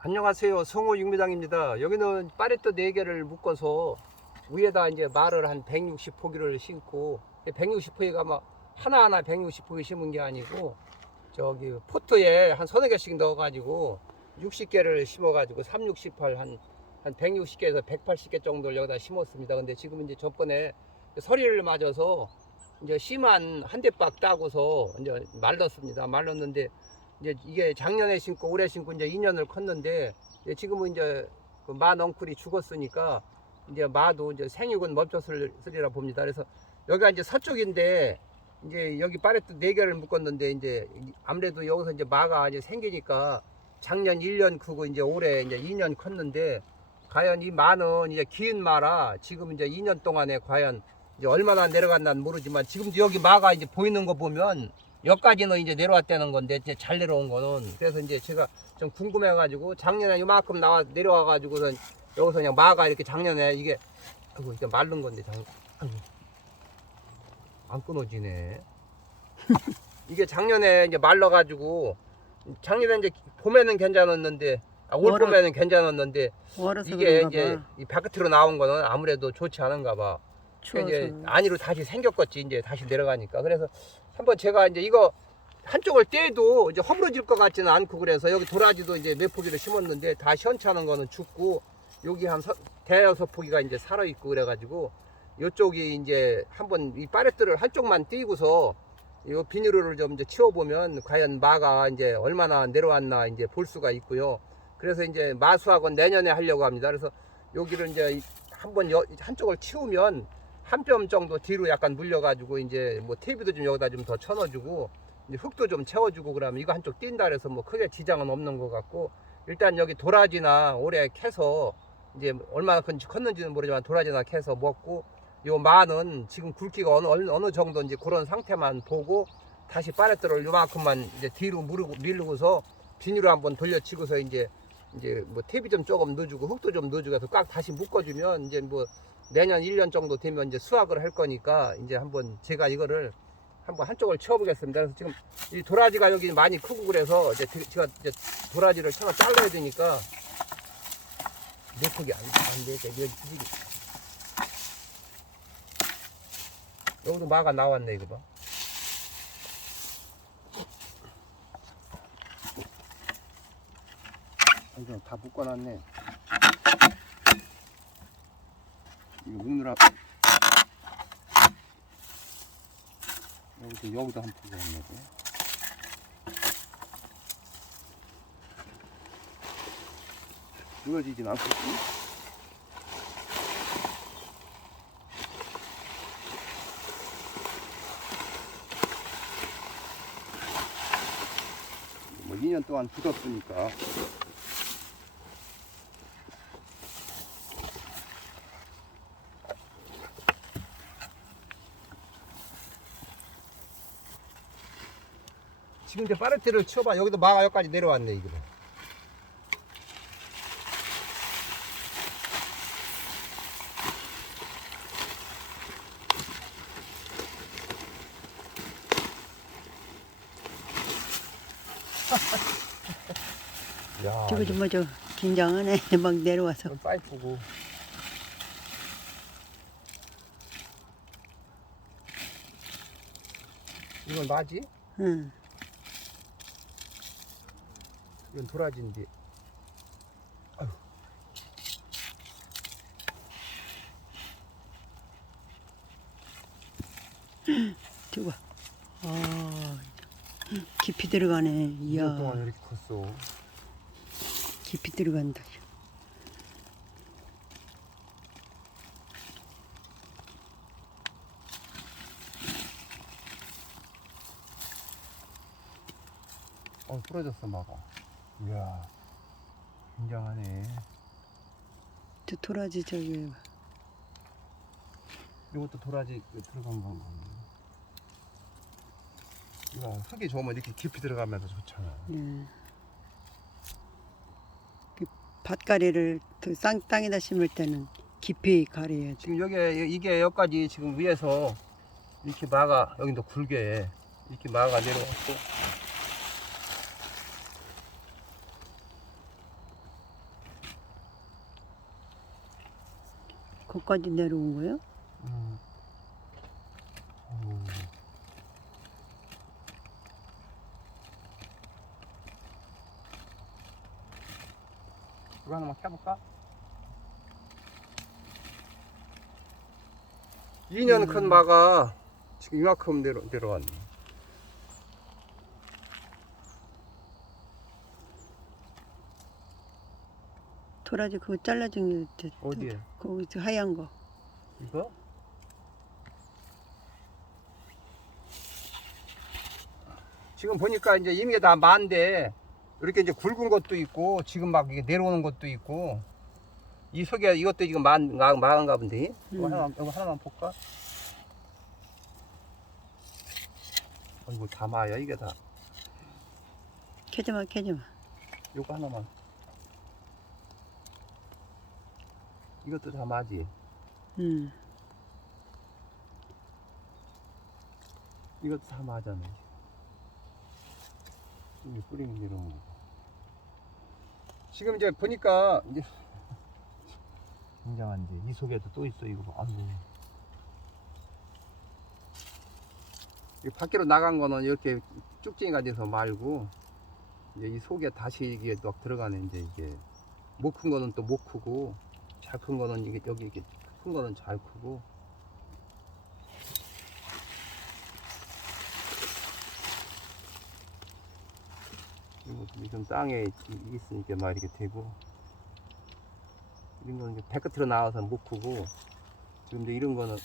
안녕하세요. 성호 육미장입니다. 여기는 파레트 4개를 묶어서 위에다 이제 말을 한 160포기를 심고 160포기가 막 하나하나 160포기 심은 게 아니고 저기 포트에 한 서너 개씩 넣어가지고 60개를 심어가지고 3, 68, 한, 한 160개에서 180개 정도를 여기다 심었습니다. 근데 지금 이제 저번에 서리를 맞아서 이제 씨만 한 대박 따고서 이제 말랐습니다. 말랐는데 이제 이게 작년에 심고 올해 심고 이제 2년을 컸는데 지금은 이제 그마 넝쿨이 죽었으니까 이제 마도 이제 생육은 멈췄으리라 봅니다. 그래서 여기가 이제 서쪽인데 이제 여기 파레트 네 개를 묶었는데 이제 아무래도 여기서 이제 마가 이제 생기니까 작년 1년 크고 이제 올해 이제 2년 컸는데 과연 이 마는 이제 긴 마라 지금 이제 2년 동안에 과연 이제 얼마나 내려갔나는 모르지만 지금도 여기 마가 이제 보이는 거 보면 여기까지는 이제 내려왔다는 건데 이제 잘 내려온 거는 그래서 이제 제가 좀 궁금해가지고 작년에 이만큼 나와 내려와가지고선 여기서 그냥 마가 이렇게 작년에 이게 아이고 이제 마른 건데 안 끊어지네 이게 작년에 이제 말라가지고 작년에 이제 봄에는 괜찮았는데 아, 올 월을- 봄에는 괜찮았는데 이게 이제 봐. 이 바깥으로 나온 거는 아무래도 좋지 않은가 봐. 추워서. 이제 안으로 다시 생겼겠지 이제 다시 내려가니까 그래서 한번 제가 이제 이거 한쪽을 떼도 이제 허물어질 것 같지는 않고 그래서 여기 도라지도 이제 몇 포기를 심었는데 다 시원찮은 거는 죽고 여기 한 서- 대여섯 포기가 이제 살아 있고 그래가지고 이쪽이 이제 한번 이 파레트를 한쪽만 띄고서 이 비닐을 좀 이제 치워보면 과연 마가 이제 얼마나 내려왔나 이제 볼 수가 있고요. 그래서 이제 마수학은 내년에 하려고 합니다. 그래서 여기를 이제 이- 한번 여- 한쪽을 치우면 한 뼘 정도 뒤로 약간 물려가지고 이제 뭐 테이프도 좀 여기다 좀 더 쳐넣어주고 이제 흙도 좀 채워주고 그러면 이거 한쪽 뛴다 그래서 뭐 크게 지장은 없는 것 같고 일단 여기 도라지나 올해 캐서 이제 얼마나 컸는지는 모르지만 도라지나 캐서 먹고 요 마는 지금 굵기가 어느, 어느, 정도인지 그런 상태만 보고 다시 파레트를 요만큼만 이제 뒤로 무르고 밀고서 비닐로 한번 돌려치고서 이제 이제 뭐 탭이 좀 조금 넣어주고 흙도 좀 넣어주고 해서 꽉 다시 묶어주면 이제 뭐 내년 1년 정도 되면 이제 수확을 할 거니까 이제 한번 제가 이거를 한번 한쪽을 치워보겠습니다. 그래서 지금 이 도라지가 여기 많이 크고 그래서 이제 드- 제가 이제 도라지를 하나 잘라야 되니까 내 크기 안, 안 돼. 여기 여기 여기도 마가 나왔네 이거 봐. 이거 다 묶어놨네. 이거 묶느라 여기도 여기도 한 포기 했네. 부러지진 않겠지? 뭐 2년 동안 굳었으니까 지금 이제 파레트를 치워봐. 여기도 마가 여기까지 내려왔네 이거. 야 저거 좀 뭐저 긴장하네. 막 내려와서. 이건 파이프고. 이건 맞지? 응. 이건 도라지인데. 아유. 저거. 아 깊이 들어가네. 2년 동안 이야 이렇게 컸어? 깊이 들어간다. 어 부러졌어 마가 이야 굉장하네. 저 도라지 저기 이것도 도라지 들어간 건가 이거 흙이 좋으면 이렇게 깊이 들어가면서 좋잖아. 네. 그 밭가리를 그 쌍, 땅에다 심을 때는 깊이 가려야 돼. 지금 여기 이게 여기까지 지금 위에서 이렇게 마가 여기도 굵게 이렇게 마가 내려왔고 거기까지 내려온 거예요? 음. 음. 이거 하나만 켜볼까? 2년 큰 마가 지금 이만큼 내려, 내려왔네. 도라지 그거 잘라준 게 어디에? 거기 저 하얀 거. 이거? 지금 보니까 이제 이미 다 만데 이렇게 이제 굵은 것도 있고 지금 막 이게 내려오는 것도 있고 이 속에 이것도 지금 만 만가 본데 이거 음. 하나 이거 하나만 볼까? 아이고 다 마야 이게 다 캐지 마, 캐지 마. 이거 하나만 이것도 다 마지 음. 이것도 다 맞아네. 이게 뿌리는 이런 거. 지금 이제 보니까 이제 굉장한데 이 속에도 또 있어 이거. 봐. 아이고. 이 밖으로 나간 거는 이렇게 쭉쟁이가 돼서 말고 이제 이 속에 다시 이게 막 들어가는 이제 이게 못 큰 거는 또 못 크고 잘 큰 거는 이게 여기 이렇게 큰 거는 잘 크고. 그리고 지금 땅에 이- 있으니까 막 이렇게 되고. 이런 거는 이제 배끝으로 나와서 못 크고. 지금 이제 이런 거는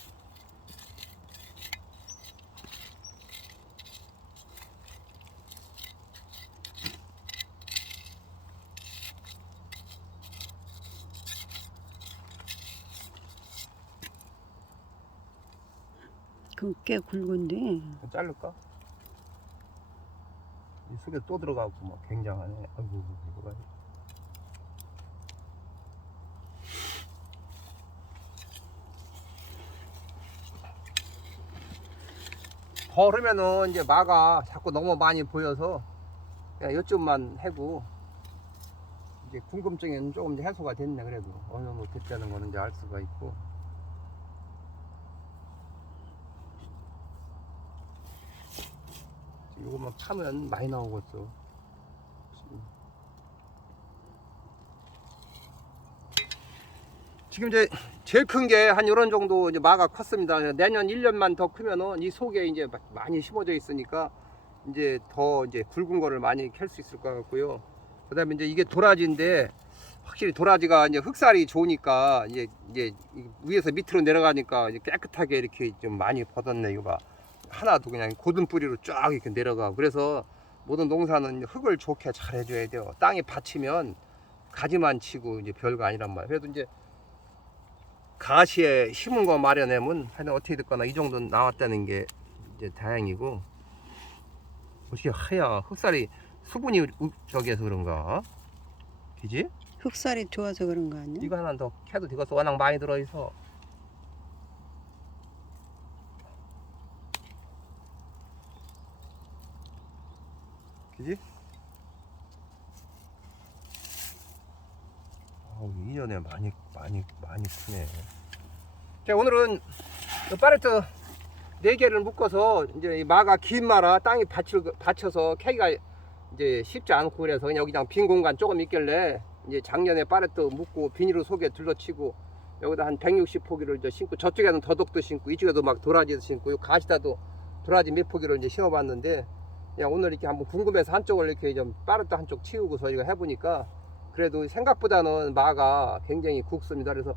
그거 꽤 굵은데. 좀 자를까? 이 속에 또 들어가고 막 굉장하네. 아이고 이거 봐. 더 흐르면은 이제 마가 자꾸 너무 많이 보여서 그냥 이쪽만 해고 이제 궁금증은 조금 해소가 됐네 그래도 어느 정도 됐다는 거는 이제 알 수가 있고 이거만 파면 많이 나오겠어. 지금. 이제 제일 큰 게 한 이런 정도 이제 마가 컸습니다. 내년 1년만 더 크면은 이 속에 이제 마- 많이 심어져 있으니까 이제 더 이제 굵은 거를 많이 캘 수 있을 것 같고요. 그다음에 이제 이게 도라지인데 확실히 도라지가 이제 흑살이 좋으니까 이제 이제 이 위에서 밑으로 내려가니까 이제 깨끗하게 이렇게 좀 많이 벗었네 이거 봐. 하나도 그냥 고든 뿌리로 쫙 이렇게 내려가고 그래서 모든 농사는 흙을 좋게 잘 해줘야 돼요. 땅에 받치면 가지만 치고 이제 별거 아니란 말이에요. 그래도 이제 가시에 심은 거 마련하면 하여튼 어떻게 됐거나 이 정도는 나왔다는 게 이제 다행이고 어떻게 하야 흑살이 수분이 우- 저기에서 그런가? 그지? 흑살이 좋아서 그런 거 아니야? 이거 하나 더 캐도 되겠어. 워낙 많이 들어있어. 그지? 어우, 2년에 많이, 많이, 많이 크네. 자, 오늘은 이 파레트 4개를 묶어서 이제 이 마가 긴 마라 땅이 받칠, 받쳐서 캐기가 이제 쉽지 않고 그래서 그냥 여기 그냥 빈 공간 조금 있길래 이제 작년에 파레트 묶고 비닐로 속에 둘러치고 여기다 한 160 포기를 이제 심고 저쪽에는 더덕도 심고 이쪽에도 막 도라지도 요 가시다도 도라지 몇 포기를 이제 심어봤는데 그냥 오늘 이렇게 한번 궁금해서 한쪽을 이렇게 좀 파레트 한쪽 치우고서 이거 해보니까 그래도 생각보다는 마가 굉장히 굵습니다. 그래서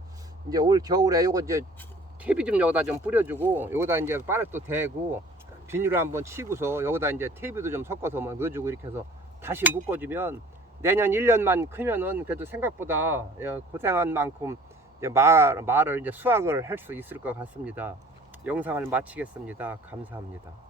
이제 올 겨울에 요거 이제 탭이 좀 여기다 좀 뿌려주고 여기다 이제 파레트 대고 비닐을 한번 치고서 여기다 이제 테이프도 좀 섞어서 뭐 넣어주고 이렇게 해서 다시 묶어주면 내년 1년만 크면은 그래도 생각보다 예, 고생한 만큼 이제 말, 말을 이제 수확을 할 수 있을 것 같습니다. 영상을 마치겠습니다. 감사합니다.